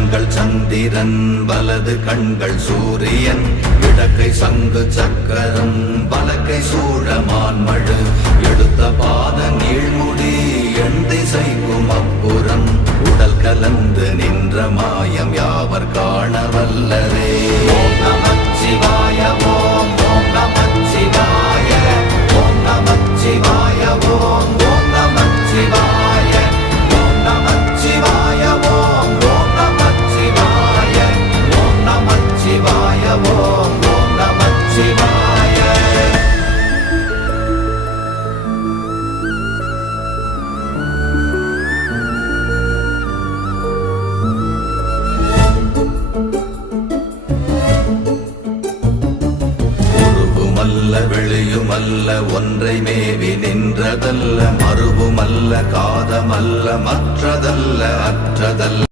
கண்கள் சந்திரன் வலது கண்கள் சூரியன் இடக்கை சங்கு சக்கரம் வலக்கை சூழமான்மழு எடுத்த பாத நீழ்முடி எண் திசைக்கும் அப்புறம் உடல் கலந்து நின்ற மாயம் யாவர் காண வல்லரே. ஓம் நமச்சிவாய ஓம் ஓம் நமச்சிவாய ஓம் நமச்சிவாய ஓம் ஓம் நமச்சிவாய ஓம் நமச்சிவாய ஓம் ஓம் நமச்சிவாய ஓம் நமச்சிவாய ஓம் ஓம் நமச்சிவாய. வெளியுமல்ல ஒன்றை மேவி நின்றதல்ல மறுவுமல்ல காதமல்ல மற்றதல்ல அற்றதல்ல